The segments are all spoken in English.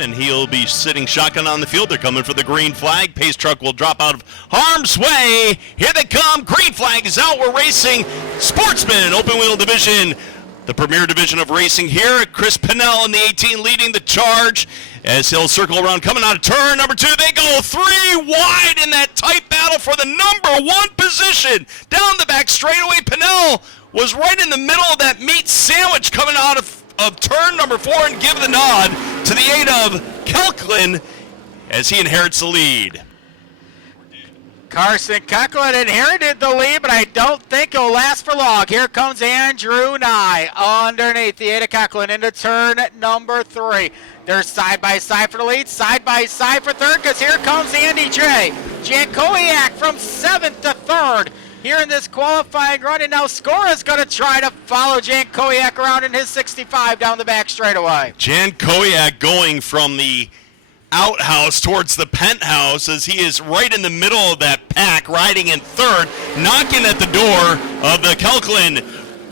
time, and he'll be sitting shotgun on the field. They're coming for the green flag. Pace truck will drop out of harm's way. Here they come. Green flag is out. We're racing Sportsman, open wheel division. The premier division of racing here. Chris Pinnell in the 18 leading the charge as he'll circle around coming out of turn number 2. They go 3 wide in that tight battle for the number 1 position. Down the back straightaway, Pinnell was right in the middle of that meat sandwich coming out of turn number 4 and give the nod to the 8 of Kelklin as he inherits the lead. Carson Kelklin inherited the lead, but I don't think it'll last for long. Here comes Andrew Nye underneath the 8 of Kelklin into turn number 3. They're side by side for the lead, side by side for third, because here comes Andy J. Jankowiak from 7th to 3rd. Here in this qualifying run, and now Skora's going to try to follow Jankowiak around in his 65 down the back straightaway. Jankowiak going from the outhouse towards the penthouse as he is right in the middle of that pack, riding in 3rd, knocking at the door of the Kelklin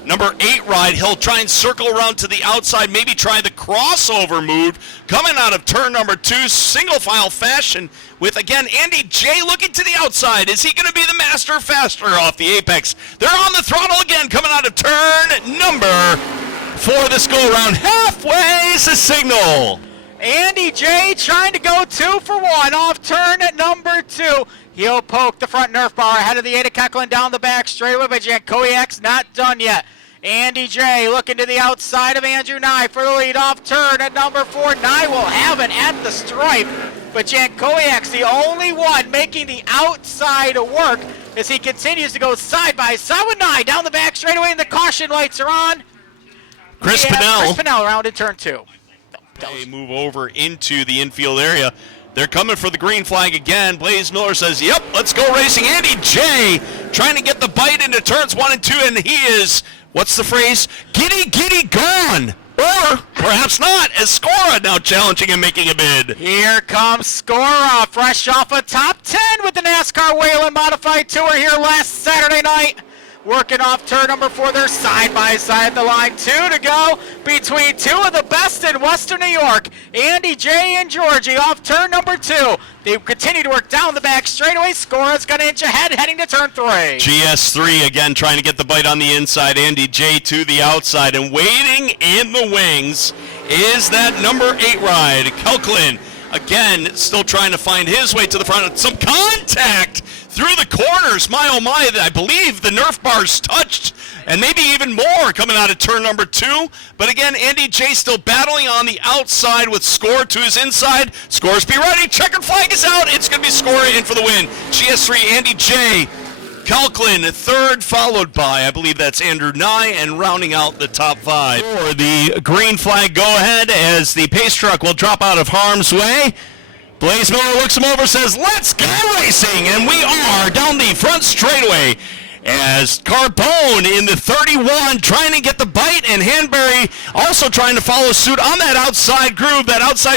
number 8 ride. He'll try and circle around to the outside, maybe try the crossover move, coming out of turn number 2, single file fashion with, again, Andy J looking to the outside. Is he going to be the master faster off the apex? They're on the throttle again, coming out of turn number 4. This go around halfway is the signal. Andy J trying to go 2 for 1 off turn at number 2. He'll poke the front Nerf bar ahead of the 8 of Kelklin down the back straightaway, but Jankowiak's not done yet. Andy J looking to the outside of Andrew Nye for the lead off turn at number 4. Nye will have it at the stripe, but Jankowiak's the only one making the outside work as he continues to go side by side with Nye down the back straightaway, and the caution lights are on. Chris Pinnell around in turn 2. They move over into the infield area. They're coming for the green flag again. Blaze Miller says, yep, let's go racing. Andy J trying to get the bite into turns 1 and 2, and he is, what's the phrase? Giddy, giddy, gone. Or perhaps not, as Skora now challenging and making a bid. Here comes Skora, fresh off a top 10 with the NASCAR Whelen Modified Tour here last Saturday night. Working off turn number 4, they're side by side the line. 2 to go between 2 of the best in Western New York, Andy J and Georgie off turn number 2. They continue to work down the back straightaway. Skora's going to inch ahead heading to turn 3. GS3 again trying to get the bite on the inside. Andy J to the outside, and waiting in the wings is that number 8 ride. Kelklin again still trying to find his way to the front. Some contact through the corners. My, oh my, I believe the Nerf bars touched, and maybe even more coming out of turn number 2. But again, Andy J still battling on the outside with Skor to his inside. Skors be ready. Checkered flag is out. It's going to be Skor in for the win. GS3, Andy J. Kelklin 3rd, followed by, I believe that's Andrew Nye, and rounding out the top 5. For the green flag go ahead as the pace truck will drop out of harm's way. Blaze Miller looks him over, says, let's go racing, and we are down the front straightaway as Carbone in the 31 trying to get the bite, and Hanbury also trying to follow suit on that outside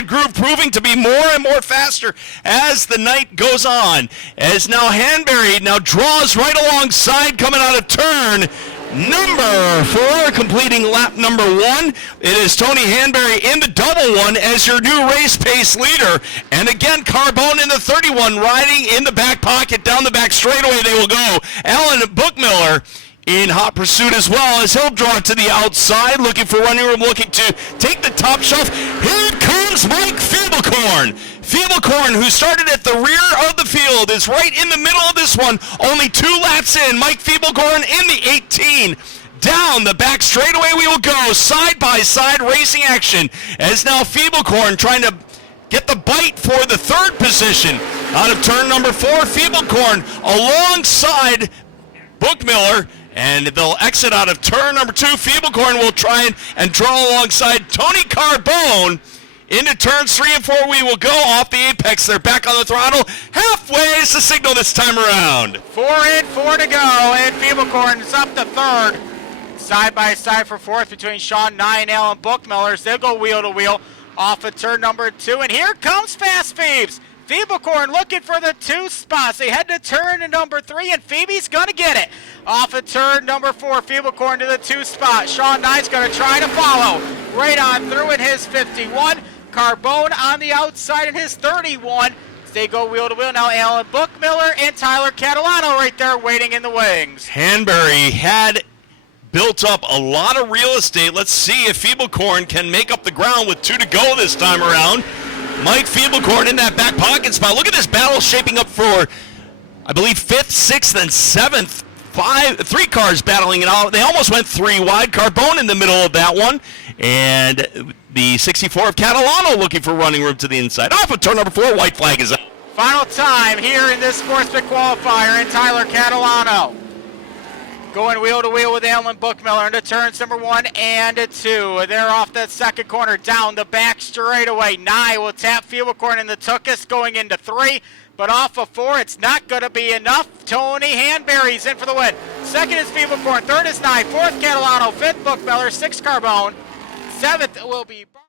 groove proving to be more and more faster as the night goes on, as now Hanbury now draws right alongside coming out of turn number 4, completing lap number 1. It is Tony Hanbury in the double one as your new race pace leader. And again, Carbone in the 31 riding in the back pocket. Down the back straightaway they will go. Alan Bookmiller in hot pursuit as well as he'll draw to the outside, looking for running room, looking to take the top shelf. Here comes Mike Feeblecorn. Feeblecorn, who started at the rear of the field, is right in the middle of this one. Only 2 laps in. Mike Feeblecorn in the 18. Down the back straightaway we will go. Side by side racing action as now Feeblecorn trying to get the bite for the 3rd position. Out of turn number 4, Feeblecorn alongside Bookmiller, and they'll exit out of turn number 2. Feeblecorn will try and draw alongside Tony Carbone. Into turns 3 and 4 we will go off the apex. They're back on the throttle. Halfway is the signal this time around. 4 in, 4 to go, and Feeblecorn is up to 3rd. Side by side for 4th between Sean Nye and Alan Bookmiller. They'll go wheel to wheel off of turn number 2, and here comes Fast Phoebes. Feeblecorn looking for the 2 spots. They head to turn number 3, and Phoebe's going to get it. Off of turn number 4, Feeblecorn to the 2 spot. Sean Nye's going to try to follow right on through in his 51. Carbone on the outside in his 31. They go wheel to wheel now. Alan Bookmiller and Tyler Catalano right there waiting in the wings. Hanbury had built up a lot of real estate. Let's see if Feeblecorn can make up the ground with 2 to go this time around. Mike Feeblecorn in that back pocket spot. Look at this battle shaping up for, I believe, 5th, 6th, and 7th. 3 cars battling it out. They almost went 3 wide. Carbone in the middle of that one. And the 64 of Catalano looking for running room to the inside. Off of turn number 4, white flag is up. Final time here in this Sportsman qualifier, and Tyler Catalano going wheel to wheel with Alan Bookmiller into turns number 1 and 2. They're off that second corner down the back straightaway. Nye will tap Feeblecorn in the Tookus going into 3, but off of 4, it's not going to be enough. Tony Hanbury's in for the win. Second is Feeblecorn, third is Nye, fourth Catalano, fifth Bookmiller, sixth Carbone, seventh will be...